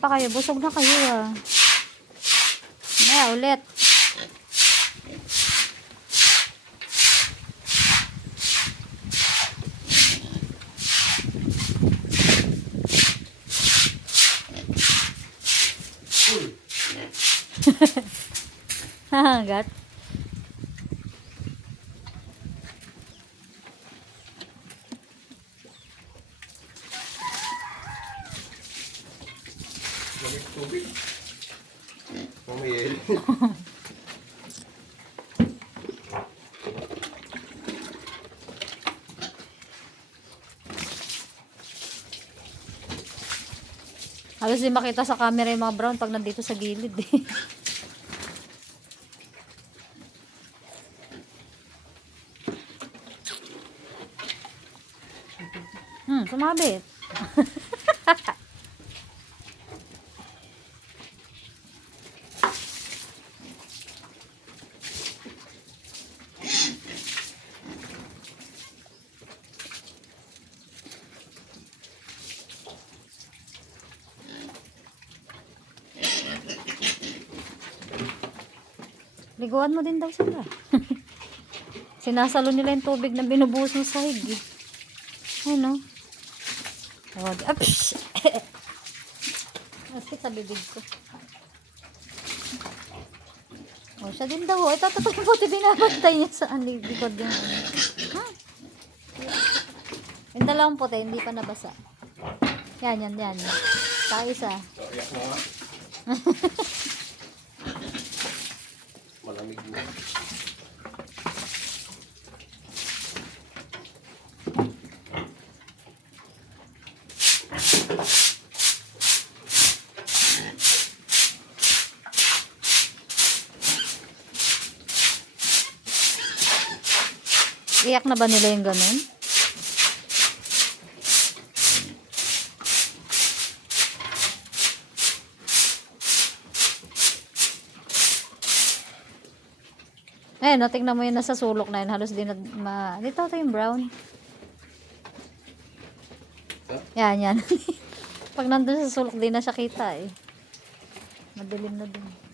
pa kayo. Busog na kayo ah. Mamaya ulit. Hahagat. Lamig tubig. Mamayel. Halos di makita sa camera yung mga brown pag nandito sa gilid eh. Sumabit. Liguan mo din daw sila. Sinasalo nila yung tubig na binubuhos ng sahig eh. Ano? Oh, aps! Masakit sa bibig ko. Oh, siya din daw. Ito, puti binabantay niya sa likod niya. Ha? Yung dalawang puti, hindi pa nabasa. Yan. Saka isa. Iyak mo nga. Malamig mo. Iyak na ba nila yung ganun? Eh, no, tingnan mo yun nasa sulok na yun. Halos din dito ito yung brown. Yan. Pag nandun sa sulok, di na siya kita eh. Madilim na din.